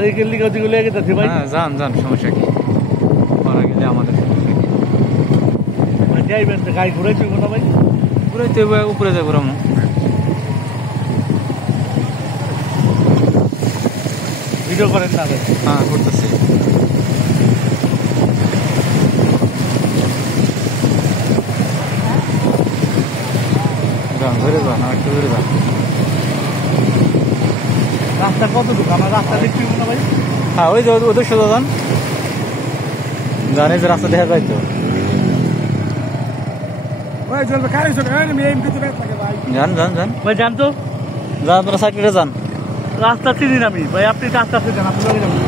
গাড়ি কিনলি গতি গুলো গেছে ভাই। হ্যাঁ যান যান, সমস্যা কি, মারা গেলে আমাদের যাইবেন তো গাড়ি ঘুরাইতে না ভাই, ঘুরাইতে উপরে যাবো রামু। ভিডিও করেন না ভাই? হ্যাঁ করতেছি। যান ধরে যান, আর একটু ধরে যান। রাস্তা কতটুকু আমার রাস্তা দেখতে না ভাই? হ্যাঁ ওই যে ওদের সোজা যান, জানে যে রাস্তা দেখা যায় তো। যান যান যান ভাই যান তো, যান, আপনারা সাইকেলে যান। রাস্তা চিনি না আমি ভাই, আপনি রাস্তা চিনেন, আপনি লগে যাবেন।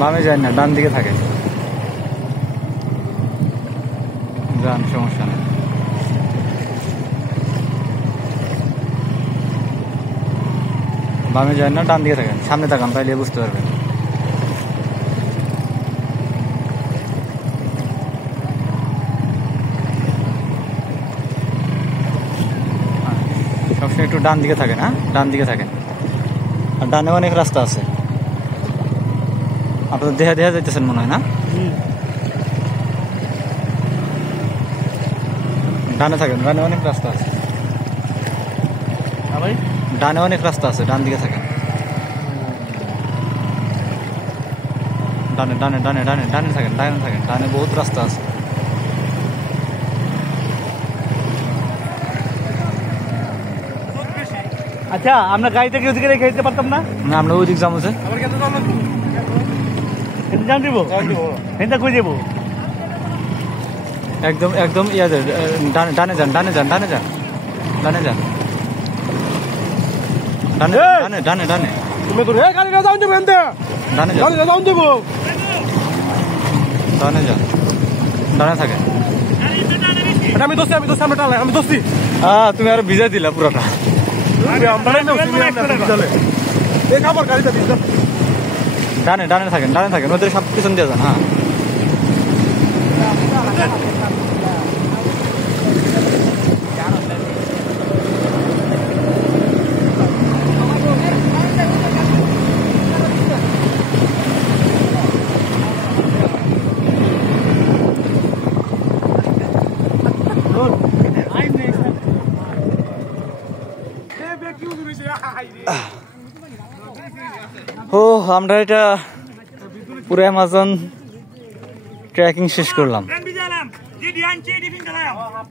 বামে যায় না, ডান দিকে থাকে। যান, সমস্যা নেই। বামে যায় না, ডান দিকে থাকেন, সামনে তাকান, তাইলে বুঝতে পারবেন। সবসময় একটু ডান দিকে থাকেন, হ্যাঁ ডান দিকে থাকেন। আর ডানে অনেক রাস্তা আছে, আপনাদের দেখা দেখা যাইতেছেন মনে হয় না? ডানে থাকেন, ডানে অনেক রাস্তা আছে। ভাই ডানে অনেক রাস্তা আছে, ডান দিকে থাকেন। ডানে ডানে ডানে ডানে ডানে থাকেন, ডানে থাকেন, ডানে বহুত রাস্তা আছে। আচ্ছা, আমরা গাড়িটা কি ওদিকে রেখে দিতে পারতাম না? আমরা ওই দিক যাবো, জান দিব হেনটা কই যাবো? একদম একদম ইয়াদের ডানে ডানে যান, ডানে যান, ডানে যান, ডানে যান, ডানে ডানে ডানে ডানে তুমি তো রে গাড়িটা যাও দিব এনতে, ডানে যান, গাড়িটা যাও দিব, ডানে যান, ডানে থাকেন। আমি দোস্তি আমরা টালে, আমি দোস্তি। তুমি আরো ভিজা দিলা পুরোটা। এই খাবার গাড়িটা দিস ডানে ডানে থাকেন, ডানে থাকেন, ওদের সব পিছন দিয়ে যান। হ্যাঁ ও, আমরা এটা পুরো অ্যামাজন ট্রেকিং শেষ করলাম।